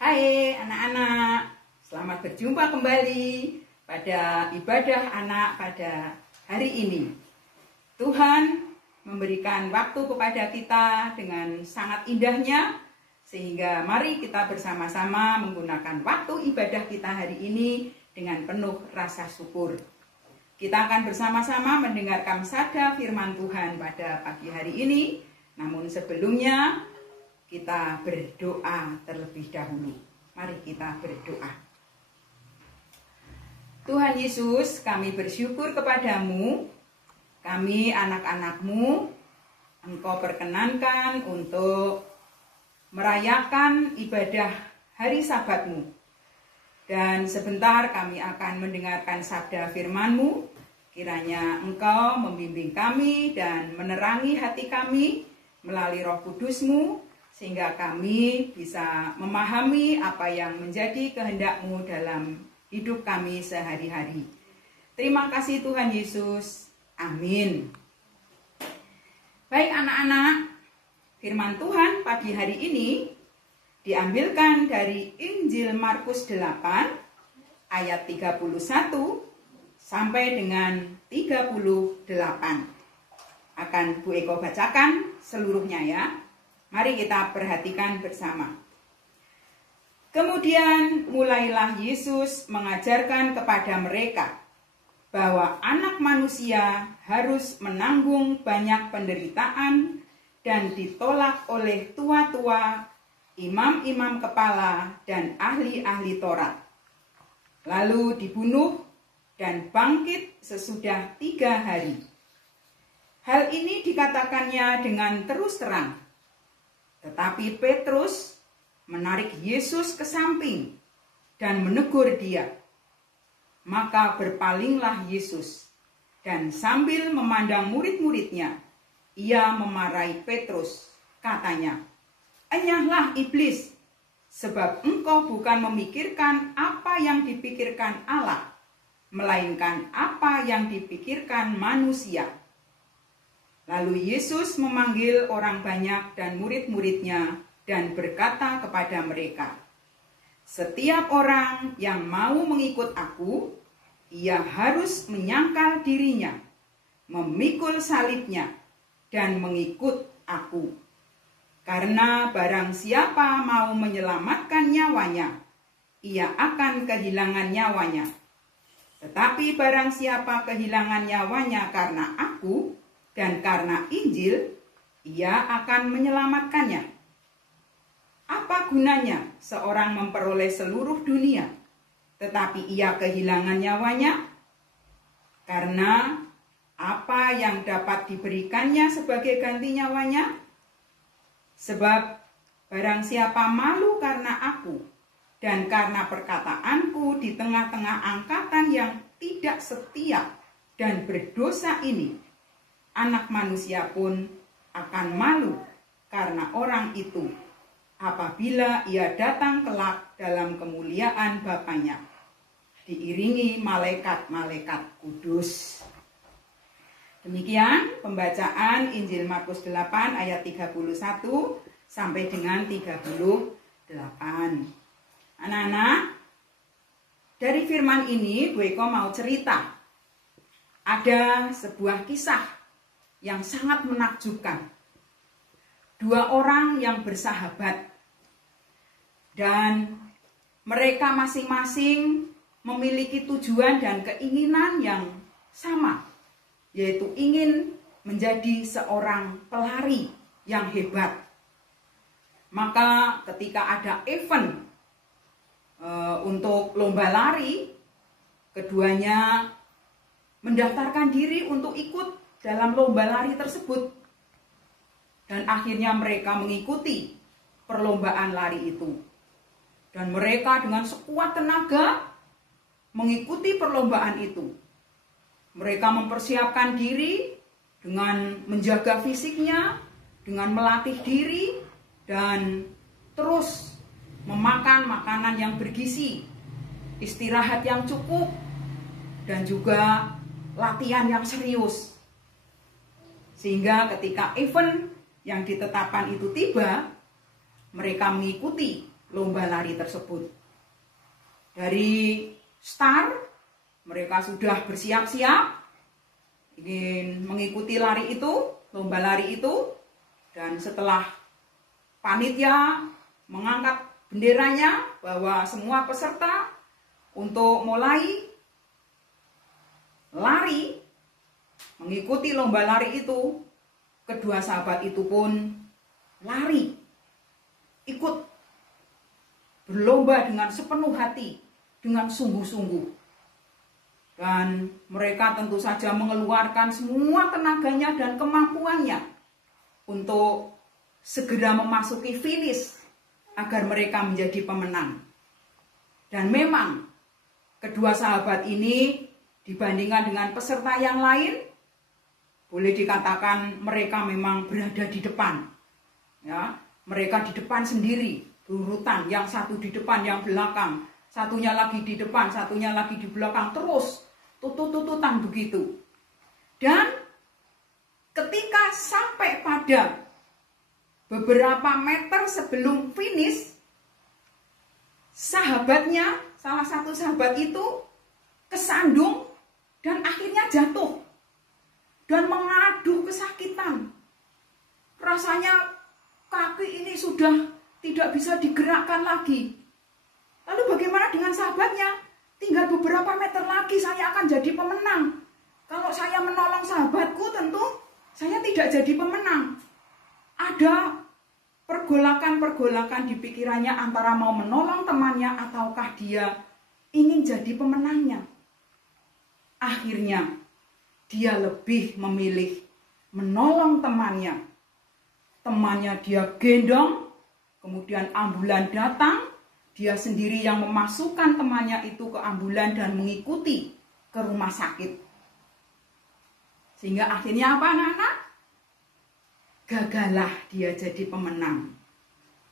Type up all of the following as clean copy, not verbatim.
Hai anak-anak, selamat berjumpa kembali pada ibadah anak pada hari ini. Tuhan memberikan waktu kepada kita dengan sangat indahnya, sehingga mari kita bersama-sama menggunakan waktu ibadah kita hari ini dengan penuh rasa syukur. Kita akan bersama-sama mendengarkan sabda firman Tuhan pada pagi hari ini, namun sebelumnya kita berdoa terlebih dahulu. Mari kita berdoa. Tuhan Yesus, kami bersyukur kepadamu. Kami anak-anak-Mu, Engkau perkenankan untuk merayakan ibadah hari Sabat-Mu. Dan sebentar kami akan mendengarkan sabda firman-Mu. Kiranya Engkau membimbing kami dan menerangi hati kami melalui Roh Kudus-Mu, sehingga kami bisa memahami apa yang menjadi kehendak-Mu dalam hidup kami sehari-hari. Terima kasih Tuhan Yesus. Amin. Baik anak-anak, firman Tuhan pagi hari ini diambilkan dari Injil Markus 8 ayat 31 sampai dengan 38. Akan Bu Eko bacakan seluruhnya ya. Mari kita perhatikan bersama. Kemudian mulailah Yesus mengajarkan kepada mereka bahwa anak manusia harus menanggung banyak penderitaan dan ditolak oleh tua-tua, imam-imam kepala, dan ahli-ahli Taurat. Lalu dibunuh dan bangkit sesudah 3 hari. Hal ini dikatakannya dengan terus terang. Tetapi Petrus menarik Yesus ke samping dan menegur dia. Maka berpalinglah Yesus, dan sambil memandang murid-muridnya, ia memarahi Petrus. Katanya, "Enyahlah iblis, sebab engkau bukan memikirkan apa yang dipikirkan Allah, melainkan apa yang dipikirkan manusia." Lalu Yesus memanggil orang banyak dan murid-muridnya dan berkata kepada mereka, "Setiap orang yang mau mengikut aku, ia harus menyangkal dirinya, memikul salibnya, dan mengikut aku. Karena barang siapa mau menyelamatkan nyawanya, ia akan kehilangan nyawanya. Tetapi barang siapa kehilangan nyawanya karena aku dan karena Injil, ia akan menyelamatkannya. Apa gunanya seorang memperoleh seluruh dunia, tetapi ia kehilangan nyawanya? Karena apa yang dapat diberikannya sebagai ganti nyawanya? Sebab barang siapa malu karena aku dan karena perkataanku di tengah-tengah angkatan yang tidak setia dan berdosa ini, Anak manusia pun akan malu karena orang itu apabila ia datang kelak dalam kemuliaan Bapanya, diiringi malaikat-malaikat kudus." Demikian pembacaan Injil Markus 8 ayat 31 sampai dengan 38. Anak-anak, dari firman ini Bu Eko mau cerita. Ada sebuah kisah yang sangat menakjubkan. 2 orang yang bersahabat, dan mereka masing-masing memiliki tujuan dan keinginan yang sama, yaitu ingin menjadi seorang pelari yang hebat. Maka ketika ada event untuk lomba lari, keduanya mendaftarkan diri untuk ikut dalam lomba lari tersebut. Dan akhirnya mereka mengikuti perlombaan lari itu. Dan mereka dengan sekuat tenaga mengikuti perlombaan itu. Mereka mempersiapkan diri dengan menjaga fisiknya, dengan melatih diri, dan terus memakan makanan yang bergizi, istirahat yang cukup, dan juga latihan yang serius. Sehingga ketika event yang ditetapkan itu tiba, mereka mengikuti lomba lari tersebut. Dari start, mereka sudah bersiap-siap ingin mengikuti lari itu, lomba lari itu. Dan setelah panitia mengangkat benderanya bahwa semua peserta untuk mulai lari, mengikuti lomba lari itu, kedua sahabat itu pun lari, ikut berlomba dengan sepenuh hati, dengan sungguh-sungguh. Dan mereka tentu saja mengeluarkan semua tenaganya dan kemampuannya untuk segera memasuki finish agar mereka menjadi pemenang. Dan memang kedua sahabat ini dibandingkan dengan peserta yang lain, boleh dikatakan mereka memang berada di depan. Ya, mereka di depan sendiri, berurutan, yang satu di depan, yang belakang, satunya lagi di depan, satunya lagi di belakang, terus tutut-tututan begitu. Dan ketika sampai pada beberapa meter sebelum finish, sahabatnya, salah satu sahabat itu kesandung dan akhirnya jatuh dan mengadu kesakitan. Rasanya kaki ini sudah tidak bisa digerakkan lagi. Lalu bagaimana dengan sahabatnya? Tinggal beberapa meter lagi saya akan jadi pemenang. Kalau saya menolong sahabatku, tentu saya tidak jadi pemenang. Ada pergolakan-pergolakan di pikirannya antara mau menolong temannya ataukah dia ingin jadi pemenangnya. Akhirnya dia lebih memilih menolong temannya. Temannya dia gendong, kemudian ambulan datang. Dia sendiri yang memasukkan temannya itu ke ambulan dan mengikuti ke rumah sakit. Sehingga akhirnya apa anak-anak? Gagallah dia jadi pemenang.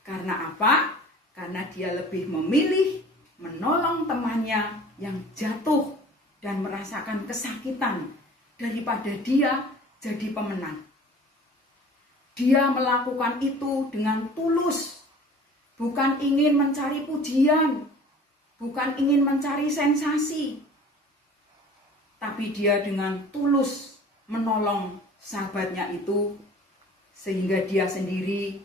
Karena apa? Karena dia lebih memilih menolong temannya yang jatuh dan merasakan kesakitan daripada dia jadi pemenang. Dia melakukan itu dengan tulus. Bukan ingin mencari pujian, bukan ingin mencari sensasi, tapi dia dengan tulus menolong sahabatnya itu, sehingga dia sendiri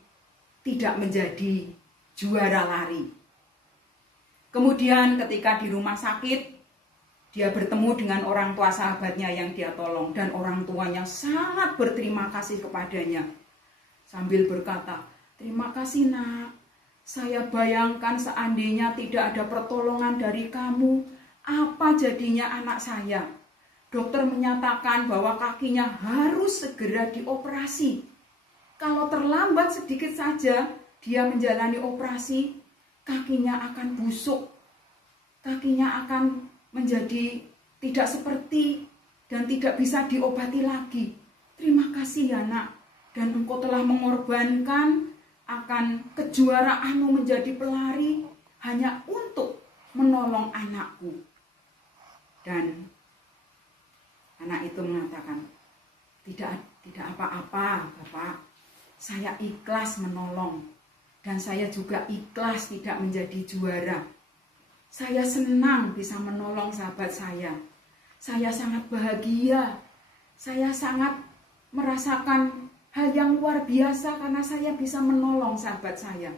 tidak menjadi juara lari. Kemudian ketika di rumah sakit, dia bertemu dengan orang tua sahabatnya yang dia tolong, dan orang tuanya sangat berterima kasih kepadanya, sambil berkata, "Terima kasih nak. Saya bayangkan seandainya tidak ada pertolongan dari kamu, apa jadinya anak saya? Dokter menyatakan bahwa kakinya harus segera dioperasi. Kalau terlambat sedikit saja dia menjalani operasi, kakinya akan busuk. Kakinya akan menjadi tidak seperti dan tidak bisa diobati lagi. Terima kasih ya nak, dan engkau telah mengorbankan akan kejuaraanmu menjadi pelari hanya untuk menolong anakku." Dan anak itu mengatakan, tidak apa-apa Bapak, saya ikhlas menolong dan saya juga ikhlas tidak menjadi juara. Saya senang bisa menolong sahabat saya. Saya sangat bahagia, saya sangat merasakan hal yang luar biasa karena saya bisa menolong sahabat saya.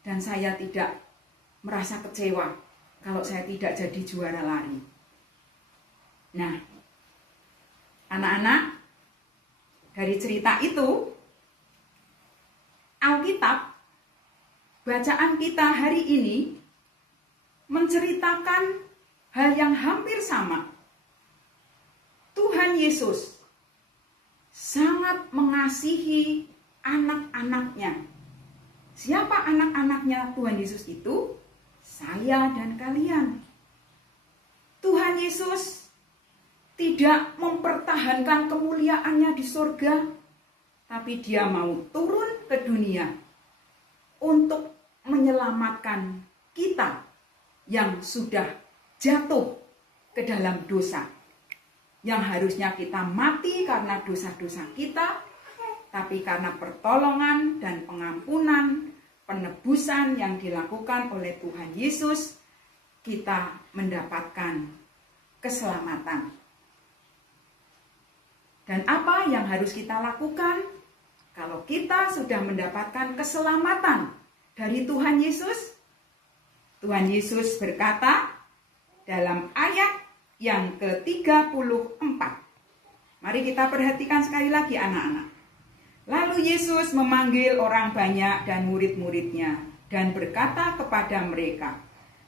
Dan saya tidak merasa kecewa kalau saya tidak jadi juara lari. Nah, anak-anak, dari cerita itu, Alkitab, bacaan kita hari ini, menceritakan hal yang hampir sama. Tuhan Yesus sangat mengasihi anak-anaknya. Siapa anak-anaknya Tuhan Yesus itu? Saya dan kalian. Tuhan Yesus tidak mempertahankan kemuliaannya di surga, tapi dia mau turun ke dunia untuk menyelamatkan kita yang sudah jatuh ke dalam dosa. Yang harusnya kita mati karena dosa-dosa kita, tapi karena pertolongan dan pengampunan, penebusan yang dilakukan oleh Tuhan Yesus, kita mendapatkan keselamatan. Dan apa yang harus kita lakukan kalau kita sudah mendapatkan keselamatan dari Tuhan Yesus? Tuhan Yesus berkata dalam ayat yang ke-34. Mari kita perhatikan sekali lagi anak-anak. Lalu Yesus memanggil orang banyak dan murid-muridnya dan berkata kepada mereka,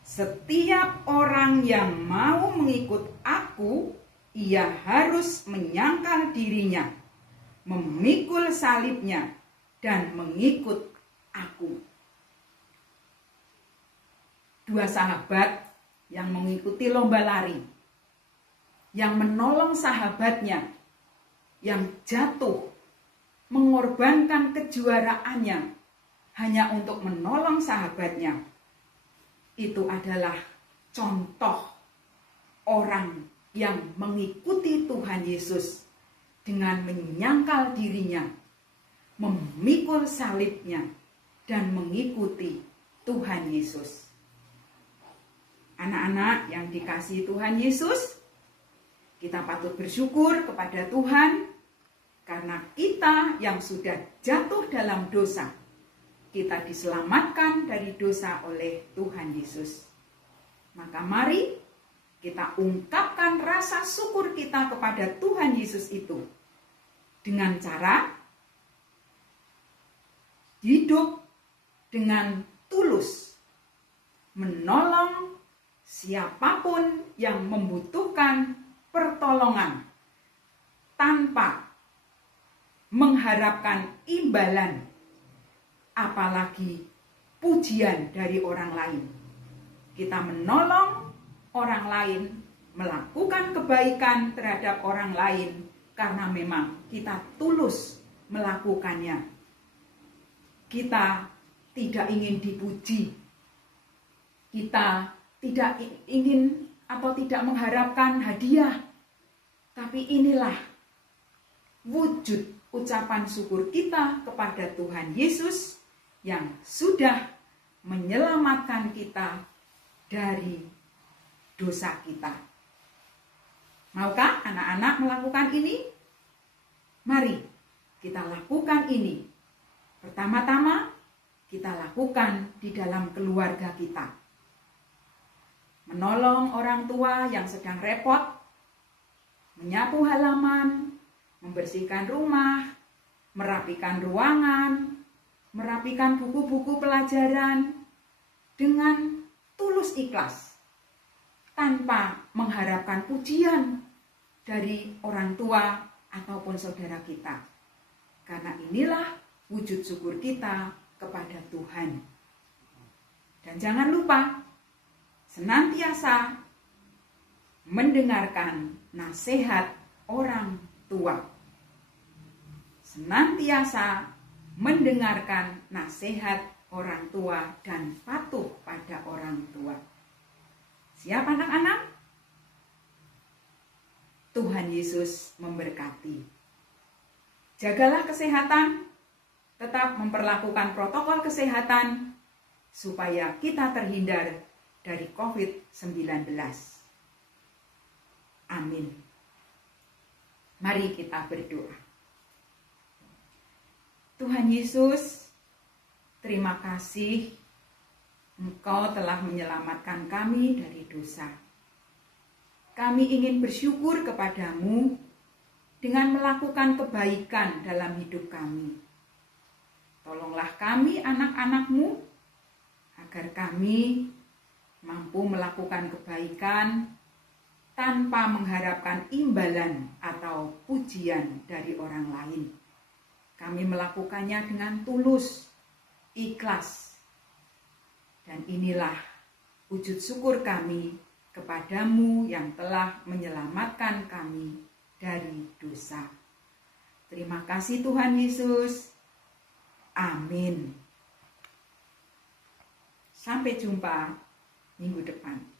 "Setiap orang yang mau mengikut aku, ia harus menyangkal dirinya, memikul salibnya, dan mengikut aku." Dua sahabat yang mengikuti lomba lari, yang menolong sahabatnya, yang jatuh, mengorbankan kejuaraannya hanya untuk menolong sahabatnya. Itu adalah contoh orang yang mengikuti Tuhan Yesus dengan menyangkal dirinya, memikul salibnya, dan mengikuti Tuhan Yesus. Anak-anak yang dikasihi Tuhan Yesus, kita patut bersyukur kepada Tuhan karena kita yang sudah jatuh dalam dosa, kita diselamatkan dari dosa oleh Tuhan Yesus. Maka mari kita ungkapkan rasa syukur kita kepada Tuhan Yesus itu dengan cara hidup dengan tulus, menolong siapapun yang membutuhkan pertolongan tanpa mengharapkan imbalan, apalagi pujian dari orang lain. Kita menolong orang lain, melakukan kebaikan terhadap orang lain karena memang kita tulus melakukannya. Kita tidak ingin dipuji. Kita tidak ingin atau tidak mengharapkan hadiah. Tapi inilah wujud ucapan syukur kita kepada Tuhan Yesus yang sudah menyelamatkan kita dari dosa kita. Maukah anak-anak melakukan ini? Mari kita lakukan ini. Pertama-tama kita lakukan di dalam keluarga kita. Menolong orang tua yang sedang repot, menyapu halaman, membersihkan rumah, merapikan ruangan, merapikan buku-buku pelajaran dengan tulus ikhlas, tanpa mengharapkan pujian dari orang tua ataupun saudara kita. Karena inilah wujud syukur kita kepada Tuhan. Dan jangan lupa, senantiasa mendengarkan nasihat orang tua. Senantiasa mendengarkan nasihat orang tua dan patuh pada orang tua. Siap anak-anak? Tuhan Yesus memberkati. Jagalah kesehatan, tetap memperlakukan protokol kesehatan supaya kita terhindar dari COVID-19. Amin. Mari kita berdoa. Tuhan Yesus, terima kasih Engkau telah menyelamatkan kami dari dosa. Kami ingin bersyukur kepadamu dengan melakukan kebaikan dalam hidup kami. Tolonglah kami anak-anak-Mu agar kami mampu melakukan kebaikan tanpa mengharapkan imbalan atau pujian dari orang lain. Kami melakukannya dengan tulus, ikhlas. Dan inilah wujud syukur kami kepadamu yang telah menyelamatkan kami dari dosa. Terima kasih Tuhan Yesus. Amin. Sampai jumpa minggu depan.